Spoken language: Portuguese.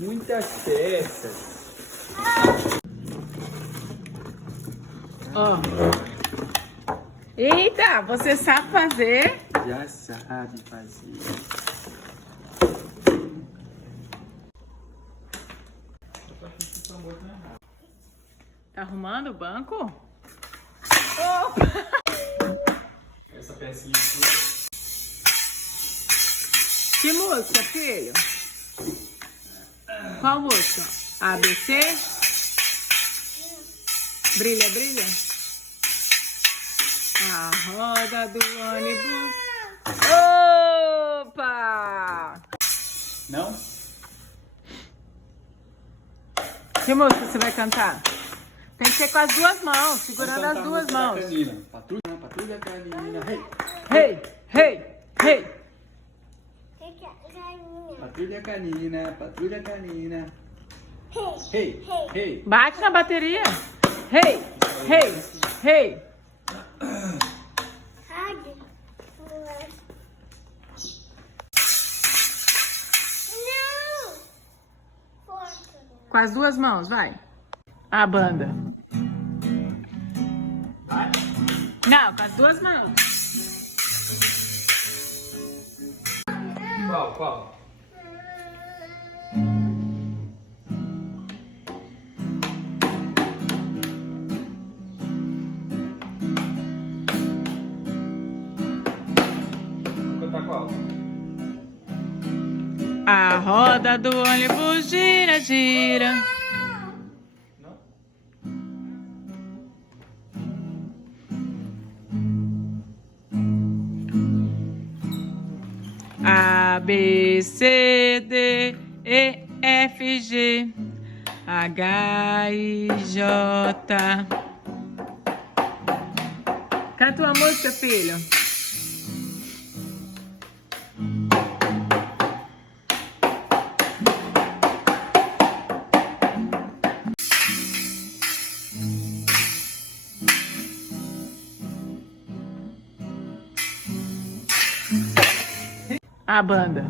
Muitas peças. Ó. Eita, você sabe fazer? Já sabe fazer. Tá arrumando o banco? Opa! Essa pecinha aqui. Que música, filho? Qual música? ABC? Brilha, brilha? A roda do ônibus. Opa! Não? Que música você vai cantar? Tem que ser com as duas mãos, segurando as duas mãos. Patrulha, patrulha canina. Hey, hey, hey. Patrulha canina, patrulha canina. Hey, hey. Bate na bateria. Hey, hey, hey. Com as duas mãos, vai. A banda. Vai. Não, com as duas mãos. Qual, qual? Vou cantar qual? A roda do ônibus gira, gira. Não? A, B, C, D, E, F, G, H, I, J. Canta uma música, filho. A banda.